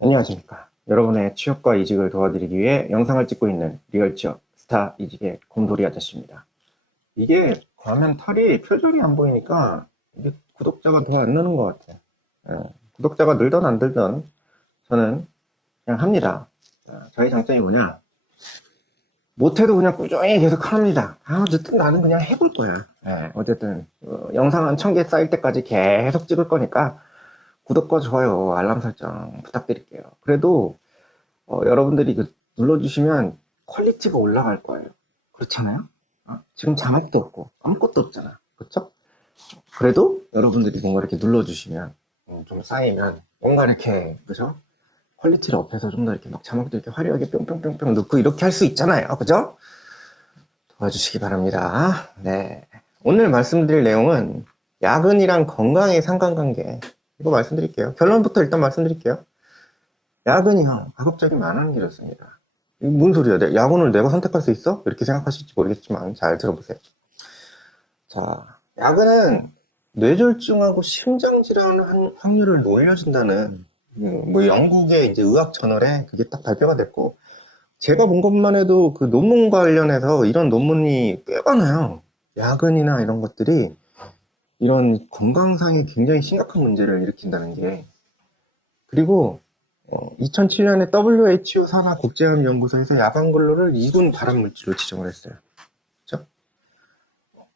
안녕하십니까. 여러분의 취업과 이직을 도와드리기 위해 영상을 찍고 있는 리얼취업 스타 이직의 곰돌이 아저씨입니다. 이게 화면 털이 표정이 안 보이니까 이게 구독자가 더 안 느는 것 같아요. 구독자가 늘던 안 늘던 저는 그냥 합니다. 저희 장점이 뭐냐? 못해도 그냥 꾸준히 계속 합니다. 어쨌든 나는 그냥 해볼 거야. 어쨌든 영상 한 1000개 쌓일 때까지 계속 찍을 거니까 구독과 좋아요, 알람 설정 부탁드릴게요. 그래도 여러분들이 눌러주시면 퀄리티가 올라갈 거예요. 그렇잖아요? 지금 자막도 없고 아무것도 없잖아. 그렇죠? 그래도 여러분들이 뭔가 이렇게 눌러주시면 좀 쌓이면 뭔가 이렇게 그죠? 퀄리티를 업해서 좀 더 이렇게 막 자막도 이렇게 화려하게 뿅뿅뿅뿅 넣고 이렇게 할 수 있잖아요. 그죠? 도와주시기 바랍니다. 네. 오늘 말씀드릴 내용은 야근이랑 건강의 상관관계 이거 말씀드릴게요. 결론부터 일단 말씀드릴게요. 야근이요. 가급적이면 안 하는 게 좋습니다. 이게 뭔 소리야? 야근을 내가 선택할 수 있어? 이렇게 생각하실지 모르겠지만 잘 들어보세요. 자, 야근은 뇌졸중하고 심장질환 확률을 올려준다는 뭐 영국의 이제 의학 저널에 그게 딱 발표가 됐고 제가 본 것만 해도 그 논문 관련해서 이런 논문이 꽤 많아요. 야근이나 이런 것들이 이런 건강상에 굉장히 심각한 문제를 일으킨다는 게 그리고 2007년에 WHO 산하 국제암연구소에서 야간 근로를 2군 발암물질로 지정을 했어요. 그렇죠?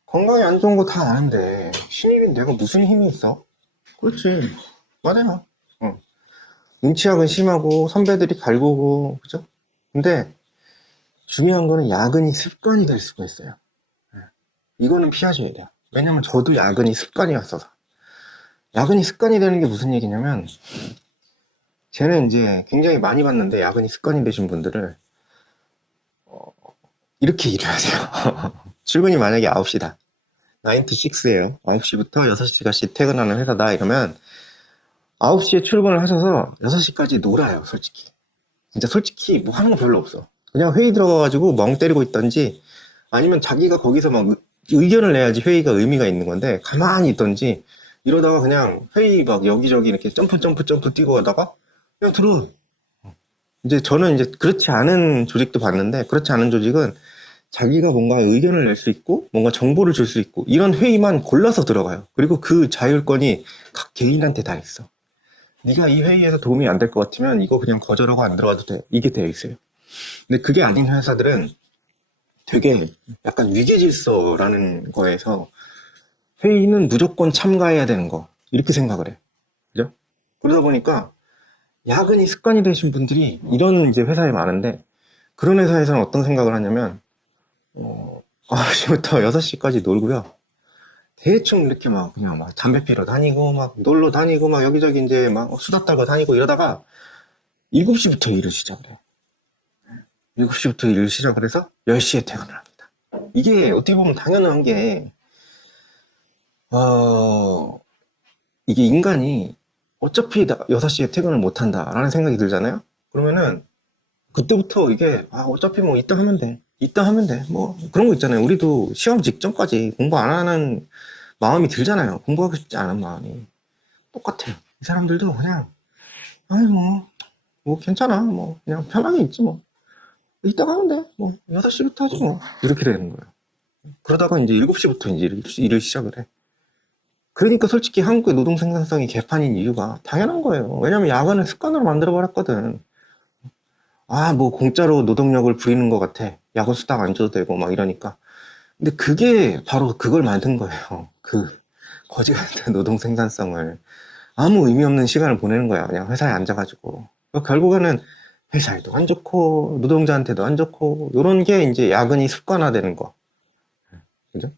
건강에 안 좋은 거 다 아는데 신입인 내가 무슨 힘이 있어? 그렇지. 맞아요. 눈치야근 심하고 선배들이 갈구고 그죠? 근데 중요한 거는 야근이 습관이 될 수가 있어요. 이거는 피하셔야 돼요. 왜냐면 저도 야근이 습관이었어서. 야근이 습관이 되는 게 무슨 얘기냐면 쟤는 이제 굉장히 많이 봤는데 야근이 습관이 되신 분들을 이렇게 일을 하세요. 출근이 만약에 9시다. 9 to 6예요. 9시부터 6시까지 퇴근하는 회사다 이러면 9시에 출근을 하셔서 6시까지 놀아요, 솔직히. 진짜 솔직히 뭐 하는 거 별로 없어. 그냥 회의 들어가가지고 멍 때리고 있던지 아니면 자기가 거기서 막 의견을 내야지 회의가 의미가 있는 건데 가만히 있던지 이러다가 그냥 회의 막 여기저기 이렇게 점프 뛰고 가다가 그냥 들어. 이제 저는 이제 그렇지 않은 조직도 봤는데 그렇지 않은 조직은 자기가 뭔가 의견을 낼 수 있고 뭔가 정보를 줄 수 있고 이런 회의만 골라서 들어가요. 그리고 그 자율권이 각 개인한테 다 있어. 네가 이 회의에서 도움이 안 될 것 같으면 이거 그냥 거절하고 안 들어가도 돼. 이게 되어 있어요. 근데 그게 아닌 회사들은 되게 약간 위계질서라는 거에서 회의는 무조건 참가해야 되는 거 이렇게 생각을 해. 그죠? 그러다 보니까 야근이 습관이 되신 분들이 이런 이제 회사에 많은데 그런 회사에서는 어떤 생각을 하냐면 9시부터 6시까지 놀고요. 대충 이렇게 막 그냥 막 담배 피러 다니고 막 놀러 다니고 막 여기저기 이제 막 수다 떨고 다니고 이러다가 7시부터 일을 시작을 해요. 7시부터 일을 시작을 해서 10시에 퇴근을 합니다. 이게 어떻게 보면 당연한 게 어, 이게 인간이 어차피 6시에 퇴근을 못 한다라는 생각이 들잖아요. 그러면은 그때부터 이게 어차피 뭐 이따 하면 돼. 이따 하면 돼. 뭐 그런 거 있잖아요. 우리도 시험 직전까지 공부 안 하는 마음이 들잖아요. 공부하고 싶지 않은 마음이. 똑같아요. 이 사람들도 그냥 아니 뭐 괜찮아. 뭐 그냥 편하게 있지 뭐. 이따가 하면 돼. 뭐 6시부터 하지 뭐. 이렇게 되는 거예요. 그러다가 이제 7시부터 이제 일을 시작을 해. 그러니까 솔직히 한국의 노동 생산성이 개판인 이유가 당연한 거예요. 왜냐면 야근을 습관으로 만들어 버렸거든. 뭐 공짜로 노동력을 부리는 것 같아. 야근 수당 안 줘도 되고 막 이러니까. 근데 그게 바로 그걸 만든 거예요. 그 거지 같은 노동 생산성을 아무 의미 없는 시간을 보내는 거야. 그냥 회사에 앉아가지고. 결국에는 회사에도 안 좋고 노동자한테도 안 좋고 요런 게 이제 야근이 습관화되는 거. 그죠?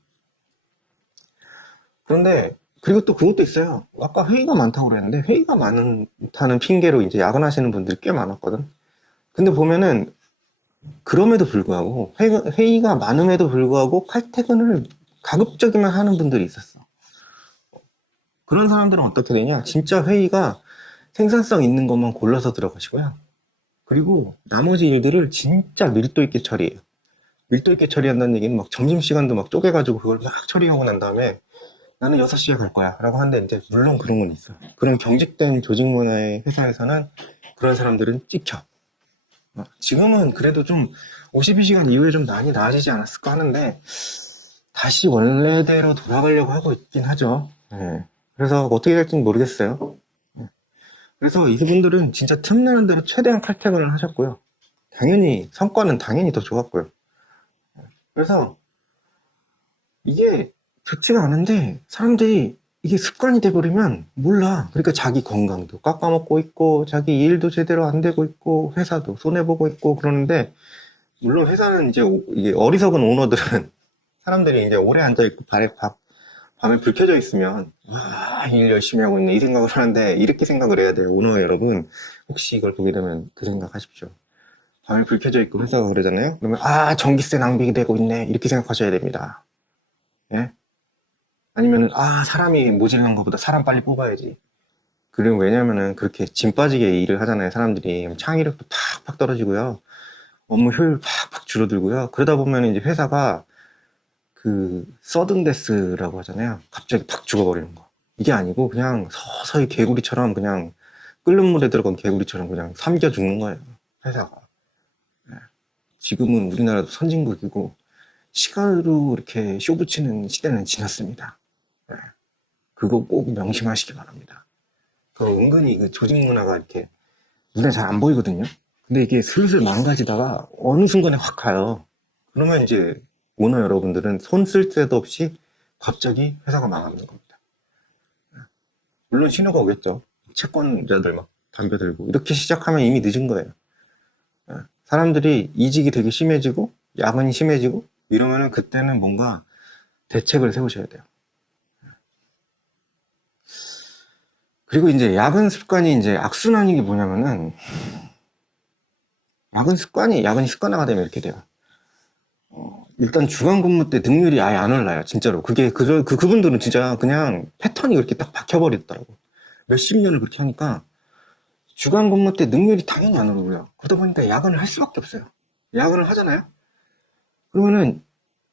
그런데 그리고 또 그것도 있어요. 아까 회의가 많다고 그랬는데 회의가 많다는 핑계로 이제 야근하시는 분들이 꽤 많았거든. 근데 보면은 그럼에도 불구하고 회의가 많음에도 불구하고 칼퇴근을 가급적이면 하는 분들이 있었어. 그런 사람들은 어떻게 되냐? 진짜 회의가 생산성 있는 것만 골라서 들어가시고요. 그리고 나머지 일들을 진짜 밀도 있게 처리해요. 밀도 있게 처리한다는 얘기는 막 점심시간도 막 쪼개가지고 그걸 막 처리하고 난 다음에 나는 6시에 갈 거야 라고 하는데 이제 물론 그런 건 있어요. 그런 경직된 조직 문화의 회사에서는 그런 사람들은 찍혀. 지금은 그래도 좀 52시간 이후에 좀 많이 나아지지 않았을까 하는데 다시 원래대로 돌아가려고 하고 있긴 하죠. 예. 그래서 어떻게 될지는 모르겠어요. 예. 그래서 이분들은 진짜 틈나는 대로 최대한 칼퇴근을 하셨고요. 당연히 성과는 당연히 더 좋았고요. 그래서 이게 좋지가 않은데 사람들이 이게 습관이 돼버리면 몰라. 그러니까 자기 건강도 깎아먹고 있고 자기 일도 제대로 안 되고 있고 회사도 손해보고 있고 그러는데 물론 회사는 이제 이게 어리석은 오너들은 사람들이 이제 오래 앉아있고 밤에 불 켜져 있으면 일 열심히 하고 있네 이 생각을 하는데 이렇게 생각을 해야 돼요. 오너 여러분 혹시 이걸 보게 되면 그 생각하십시오. 밤에 불 켜져 있고 회사가 그러잖아요. 그러면 전기세 낭비되고 있네 이렇게 생각하셔야 됩니다. 예? 아니면은 사람이 모자란 것보다 사람 빨리 뽑아야지. 그리고 왜냐면은 그렇게 짐 빠지게 일을 하잖아요. 사람들이 창의력도 팍팍 떨어지고요. 업무 효율 팍팍 줄어들고요. 그러다 보면 이제 회사가 그 서든데스라고 하잖아요. 갑자기 팍 죽어버리는 거. 이게 아니고 그냥 서서히 개구리처럼 그냥 끓는 물에 들어간 개구리처럼 그냥 삼겨 죽는 거예요. 회사가. 예. 지금은 우리나라도 선진국이고 시간으로 이렇게 쇼 붙이는 시대는 지났습니다. 예. 그거 꼭 명심하시기 바랍니다. 그 은근히 그 조직 문화가 이렇게 눈에 잘 안 보이거든요. 근데 이게 슬슬 망가지다가 어느 순간에 확 가요. 그러면 이제 오너 여러분들은 손 쓸 새도 없이 갑자기 회사가 망하는 겁니다. 물론 신호가 오겠죠. 채권자들 막 담배 들고 이렇게 시작하면 이미 늦은 거예요. 사람들이 이직이 되게 심해지고 야근이 심해지고 이러면은 그때는 뭔가 대책을 세우셔야 돼요. 그리고 이제 야근 습관이 이제 악순환인 게 뭐냐면은 야근이 습관화가 되면 이렇게 돼요. 일단 주간 근무 때 능률이 아예 안 올라요. 진짜로. 그분들은 진짜 그냥 패턴이 그렇게 딱 박혀버렸더라고. 몇십 년을 그렇게 하니까 주간 근무 때 능률이 당연히 안 오르고요. 그러다 보니까 야근을 할 수밖에 없어요. 야근을 하잖아요? 그러면은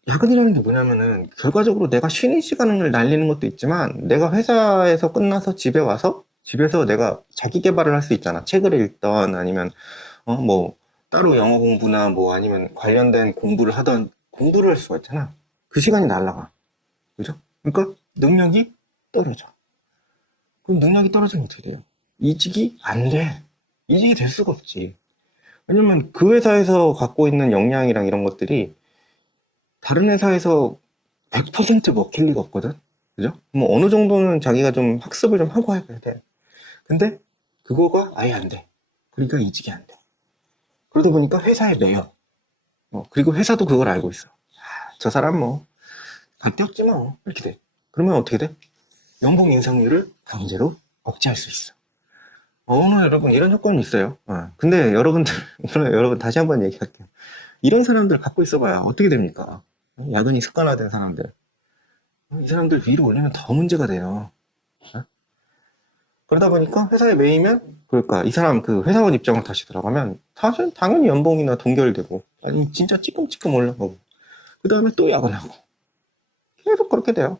야근이라는 게 뭐냐면은 결과적으로 내가 쉬는 시간을 날리는 것도 있지만 내가 회사에서 끝나서 집에 와서 집에서 내가 자기 개발을 할 수 있잖아. 책을 읽던 아니면 뭐 따로 영어 공부나 뭐 아니면 관련된 공부를 하던 공부를 할 수가 있잖아. 그 시간이 날라가. 그죠? 그러니까 능력이 떨어져. 그럼 능력이 떨어지면 어떻게 돼요? 이직이 안 돼. 이직이 될 수가 없지. 왜냐면 그 회사에서 갖고 있는 역량이랑 이런 것들이 다른 회사에서 100% 먹힐 리가 없거든. 그죠? 뭐 어느 정도는 자기가 좀 학습을 좀 하고 해야 돼. 근데 그거가 아예 안 돼. 그러니까 이직이 안 돼. 그러다 보니까 회사에 매여. 그리고 회사도 그걸 알고 있어. 저 사람 뭐, 갈 데 없지 뭐. 이렇게 돼. 그러면 어떻게 돼? 연봉 인상률을 강제로 억제할 수 있어. 오늘 여러분 이런 조건이 있어요. 근데 여러분들, 여러분 다시 한번 얘기할게요. 이런 사람들 갖고 있어봐야 어떻게 됩니까? 야근이 습관화된 사람들. 이 사람들 위로 올리면 더 문제가 돼요. 그러다 보니까 회사에 매이면, 그러니까 이 사람 그 회사원 입장으로 다시 들어가면 사실 당연히 연봉이나 동결되고, 아니 진짜 찌끔찌끔 올라가고, 그 다음에 또 야근하고. 계속 그렇게 돼요.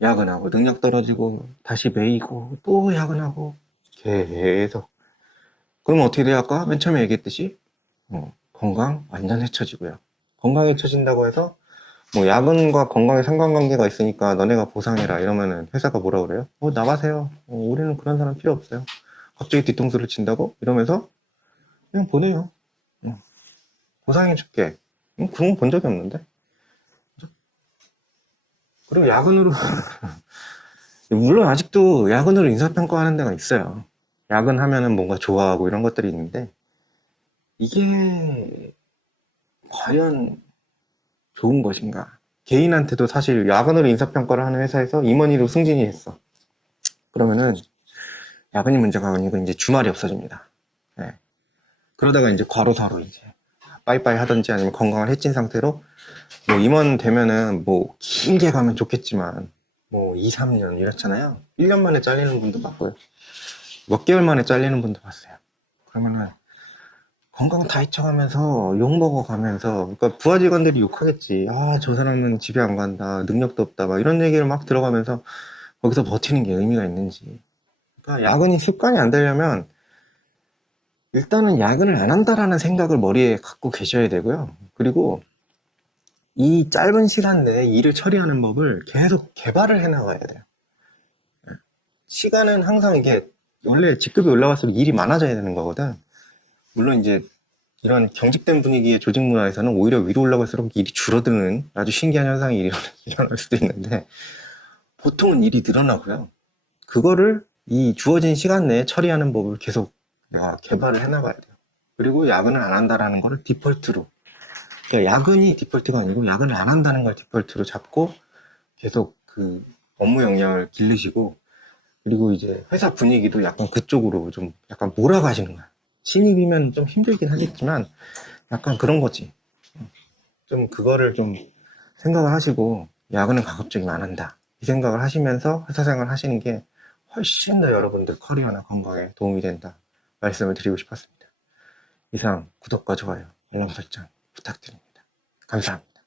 야근하고 능력 떨어지고 다시 매이고 또 야근하고 계속. 그러면 어떻게 돼요? 아까 맨 처음에 얘기했듯이 건강 완전 해쳐지고요. 건강 해쳐진다고 해서 뭐 야근과 건강에 상관관계가 있으니까 너네가 보상해라 이러면은 회사가 뭐라 그래요? 나가세요. 우리는 그런 사람 필요 없어요. 갑자기 뒤통수를 친다고? 이러면서 그냥 보내요. 보상해줄게. 그런 거 본 적이 없는데. 그리고 야근으로 물론 아직도 야근으로 인사평가하는 데가 있어요. 야근하면은 뭔가 좋아하고 이런 것들이 있는데 이게 과연 좋은 것인가? 개인한테도 사실 야근으로 인사평가를 하는 회사에서 임원이로 승진이 했어. 그러면은 야근이 문제가 아니고 이제 주말이 없어집니다. 네. 그러다가 이제 과로사로 이제 빠이빠이 하든지 아니면 건강을 해친 상태로 뭐 임원 되면은 뭐 길게 가면 좋겠지만 뭐 2, 3년 이렇잖아요. 1년 만에 잘리는 분도 봤고요. 몇 개월 만에 잘리는 분도 봤어요. 그러면은 건강 다 잊혀가면서 욕먹어 가면서 그러니까 부하 직원들이 욕하겠지. 저 사람은 집에 안 간다. 능력도 없다. 막 이런 얘기를 막 들어가면서 거기서 버티는 게 의미가 있는지. 그러니까 야근이 습관이 안 되려면 일단은 야근을 안 한다라는 생각을 머리에 갖고 계셔야 되고요. 그리고 이 짧은 시간 내에 일을 처리하는 법을 계속 개발을 해 나가야 돼요. 시간은 항상 이게 원래 직급이 올라갈수록 일이 많아져야 되는 거거든. 물론 이제 이런 경직된 분위기의 조직 문화에서는 오히려 위로 올라갈수록 일이 줄어드는 아주 신기한 현상이 일어날 수도 있는데 보통은 일이 늘어나고요. 그거를 이 주어진 시간 내에 처리하는 법을 계속 내가 개발을 해나가야 돼요. 그리고 야근을 안 한다라는 거를 디폴트로. 그러니까 야근이 디폴트가 아니고 야근을 안 한다는 걸 디폴트로 잡고 계속 그 업무 역량을 기르시고 그리고 이제 회사 분위기도 약간 그쪽으로 좀 약간 몰아가시는 거야. 신입이면 좀 힘들긴 하겠지만 약간 그런 거지. 좀 그거를 좀 생각을 하시고 야근은 가급적이면 안 한다. 이 생각을 하시면서 회사 생활을 하시는 게 훨씬 더 여러분들 커리어나 건강에 도움이 된다. 말씀을 드리고 싶었습니다. 이상 구독과 좋아요, 알람 설정 부탁드립니다. 감사합니다.